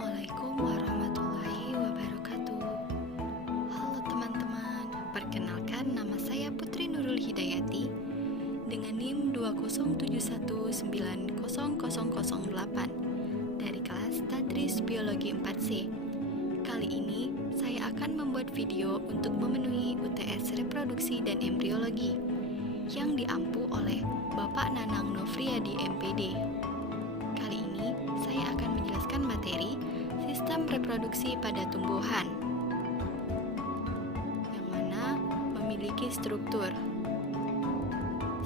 Assalamualaikum warahmatullahi wabarakatuh. Halo teman-teman, perkenalkan nama saya Putri Nurul Hidayati dengan NIM 207190008 dari kelas Tadris Biologi 4C. Kali ini saya akan membuat video untuk memenuhi UTS Reproduksi dan Embriologi yang diampu oleh Bapak Nanang Nofriyadi MPD. Kali ini saya akan menjelaskan materi sistem reproduksi pada tumbuhan yang mana memiliki struktur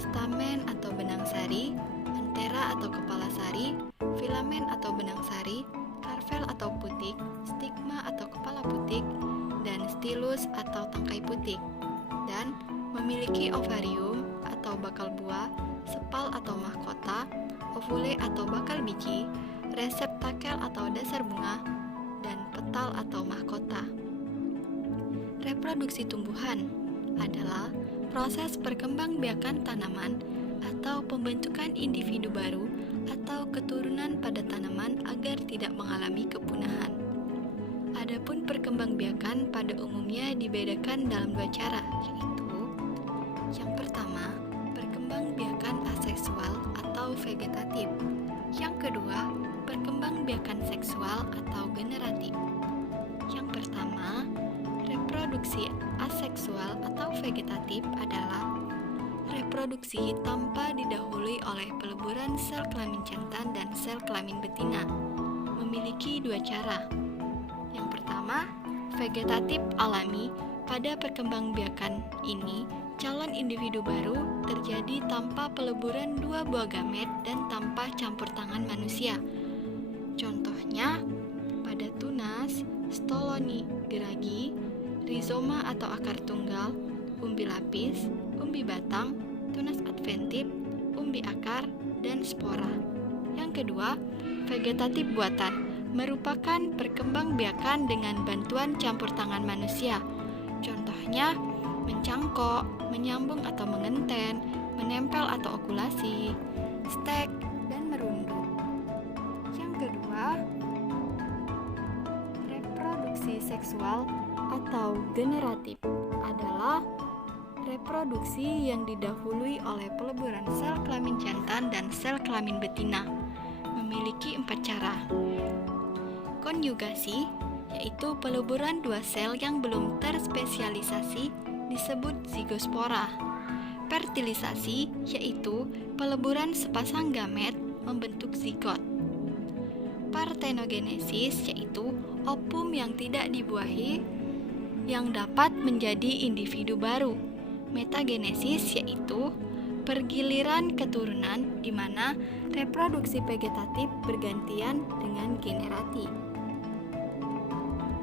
stamen atau benang sari, antera atau kepala sari, filamen atau benang sari, karvel atau putik, stigma atau kepala putik, dan stilus atau tangkai putik, dan memiliki ovarium atau bakal buah, sepal atau mahkota, ovule atau bakal biji, reseptakel atau dasar bunga, dan petal atau mahkota. Reproduksi tumbuhan adalah proses perkembangbiakan tanaman atau pembentukan individu baru atau keturunan pada tanaman agar tidak mengalami kepunahan. Adapun perkembangbiakan pada umumnya dibedakan dalam dua cara, yaitu yang pertama, perkembangbiakan aseksual atau vegetatif. Yang kedua, perkembangbiakan seksual atau generatif. Yang pertama, reproduksi aseksual atau vegetatif adalah reproduksi tanpa didahului oleh peleburan sel kelamin jantan dan sel kelamin betina. Memiliki dua cara. Yang pertama, vegetatif alami. Pada perkembangbiakan ini, calon individu baru terjadi tanpa peleburan dua buah gamet dan tanpa campur tangan manusia. Contohnya, pada tunas, stoloni geragi, rizoma atau akar tunggal, umbi lapis, umbi batang, tunas adventif, umbi akar, dan spora. Yang kedua, vegetatif buatan merupakan perkembangbiakan dengan bantuan campur tangan manusia. Contohnya, mencangkok, menyambung atau mengenten, menempel atau okulasi, stek, dan merunduk. Yang kedua, reproduksi seksual atau generatif adalah reproduksi yang didahului oleh peleburan sel kelamin jantan dan sel kelamin betina. Memiliki 4 cara. Konjugasi, yaitu peleburan dua sel yang belum terspesialisasi, disebut zigospora. Fertilisasi, yaitu peleburan sepasang gamet membentuk zigot. Partenogenesis, yaitu ovum yang tidak dibuahi yang dapat menjadi individu baru. Metagenesis, yaitu pergiliran keturunan di mana reproduksi vegetatif bergantian dengan generatif.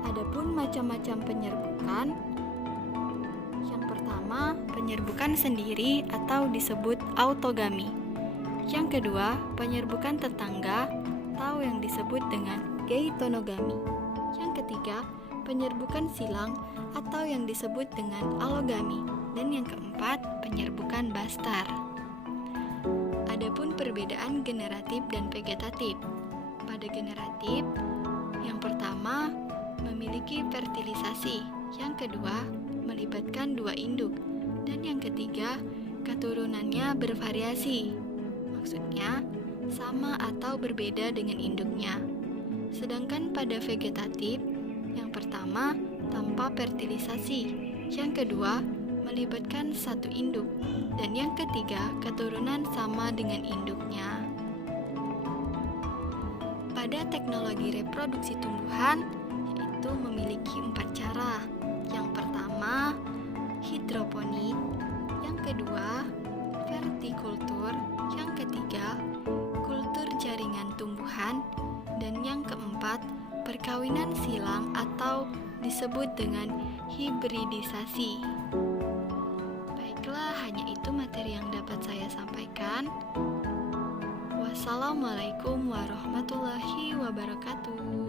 Adapun macam-macam penyerbukan, yang pertama, penyerbukan sendiri atau disebut autogami. Yang kedua, penyerbukan tetangga atau yang disebut dengan geitonogami. Yang ketiga, penyerbukan silang atau yang disebut dengan alogami. Dan yang keempat, penyerbukan bastar. Adapun perbedaan generatif dan vegetatif. Pada generatif, yang pertama, memiliki fertilisasi, yang kedua melibatkan dua induk, dan yang ketiga keturunannya bervariasi, maksudnya sama atau berbeda dengan induknya. Sedangkan pada vegetatif, yang pertama tanpa fertilisasi, yang kedua melibatkan satu induk, dan yang ketiga keturunan sama dengan induknya. Pada teknologi reproduksi tumbuhan, itu memiliki 4 cara. Yang pertama, hidroponik, yang kedua, vertikultur, yang ketiga, kultur jaringan tumbuhan, dan yang keempat, perkawinan silang atau disebut dengan hibridisasi. Baiklah, hanya itu materi yang dapat saya sampaikan. Wassalamualaikum warahmatullahi wabarakatuh.